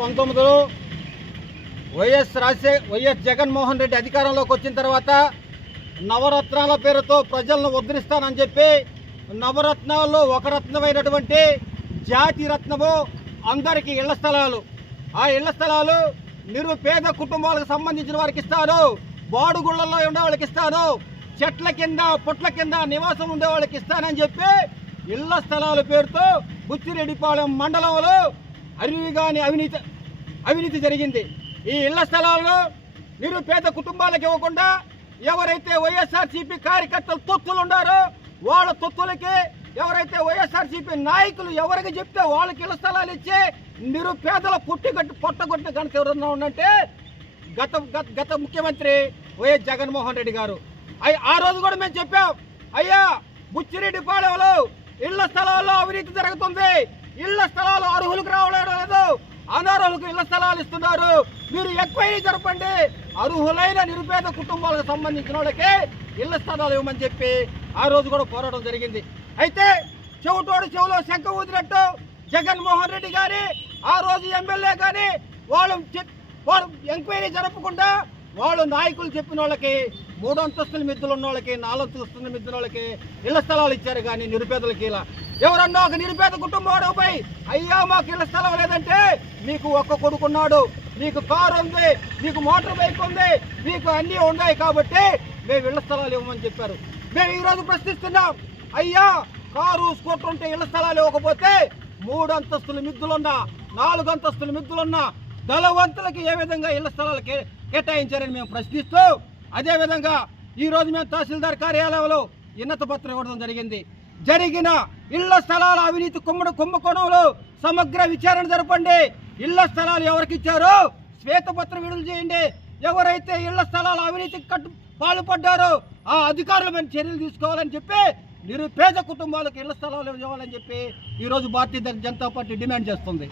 19లో YS Jaganmohan Reddy అధికారంలోకి వచ్చిన తర్వాత నవరత్నాల పేరుతో ప్రజలను ఉద్ధరిస్తానని చెప్పి నవరత్నాల్లో ఒక రత్నమైనటువంటి జాతి రత్నము అందరికీ ఇళ్ల స్థలాలు. ఆ ఇళ్ల స్థలాలు నిరుపేద కుటుంబాలకు సంబంధించిన వారికి ఇస్తాను, బాడుగుళ్లలో ఉండే వాళ్ళకి ఇస్తాను, చెట్ల కింద పుట్ల కింద నివాసం ఉండే వాళ్ళకి ఇస్తానని చెప్పి ఇళ్ల స్థలాల పేరుతో బుచ్చిరెడ్డిపాళెం మండలంలో అరివిగాని అవినీతి జరిగింది. ఈ ఇళ్ల స్థలాలను నిరుపేద కుటుంబాలకు ఇవ్వకుండా ఎవరైతే వైఎస్ఆర్సీపీ కార్యకర్తలు తొత్తులు ఉన్నారో వాళ్ళ తొత్తులకి, ఎవరైతే వైఎస్ఆర్సీపీ నాయకులు ఎవరికి చెప్తే వాళ్ళకి ఇళ్ల స్థలాలు ఇచ్చి నిరుపేదల పొట్టగొట్టిన ఘనత ఎవరన్నా ఉందంటే గత ముఖ్యమంత్రి వైఎస్ జగన్మోహన్ రెడ్డి గారు. ఆ రోజు కూడా మేము చెప్పాం, అయ్యా బుచ్చిరెడ్డిపాళెంలో ఇళ్ల స్థలాల్లో అవినీతి జరుగుతుంది, ఇళ్ల స్థలాలు అర్హులకు రావడం లేదు, అనర్హులకు ఇళ్ల స్థలాలు ఇస్తున్నారు, మీరు ఎంక్వైరీ జరపండి, అర్హులైన నిరుపేద కుటుంబాలకు సంబంధించిన వాళ్ళకి ఇళ్ల స్థలాలు ఇవ్వమని చెప్పి ఆ రోజు కూడా పోరాటం జరిగింది. అయితే చెవిటోడు చెవులో శంఖ ఊదినట్టు జగన్మోహన్ రెడ్డి గారి ఆ రోజు ఎమ్మెల్యే కానీ వాళ్ళు ఎంక్వైరీ జరపకుండా వాళ్ళు నాయకులు చెప్పిన వాళ్ళకి 3 అంతస్తుల మిద్దులు ఉన్న వాళ్ళకి 4 అంతస్తుల మిద్దుల వాళ్ళకి ఇళ్ల స్థలాలు ఇచ్చారు. కానీ నిరుపేదలకి ఇలా ఎవరన్నా ఒక నిరుపేద కుటుంబం పోయి అయ్యా మాకు ఇళ్ల స్థలం లేదంటే, మీకు ఒక్క కొడుకున్నాడు, మీకు కారు ఉంది, మీకు మోటార్ బైక్ ఉంది, మీకు అన్నీ ఉన్నాయి కాబట్టి మేము ఇళ్ల స్థలాలు ఇవ్వమని చెప్పారు. మేము ఈరోజు ప్రశ్నిస్తున్నాం, అయ్యా కారు స్కూటర్ ఉంటే ఇళ్ల స్థలాలు ఇవ్వకపోతే 3 అంతస్తుల మిద్దులున్నా 4 అంతస్తుల మిద్దులున్నా ధనవంతులకి ఏ విధంగా ఇళ్ల స్థలాలు కేటాయించారని మేము ప్రశ్నిస్తూ, అదేవిధంగా ఈరోజు మేము తహసీల్దార్ కార్యాలయంలో వినతి పత్రం ఇవ్వడం జరిగింది. జరిగిన ఇళ్ల స్థలాల అవినీతి కుంభకోణంలో సమగ్ర విచారణ జరపండి, ఇళ్ల స్థలాలు ఎవరికి ఇచ్చారో శ్వేతపత్రం విడుదల చేయండి, ఎవరైతే ఇళ్ల స్థలాల అవినీతికి పాల్పడ్డారో ఆ అధికారుల మీద చర్యలు తీసుకోవాలని చెప్పి నిరుపేద కుటుంబాలకు ఇళ్ల స్థలాలు ఇవ్వాలని చెప్పి ఈరోజు భారతీయ జనతా పార్టీ డిమాండ్ చేస్తుంది.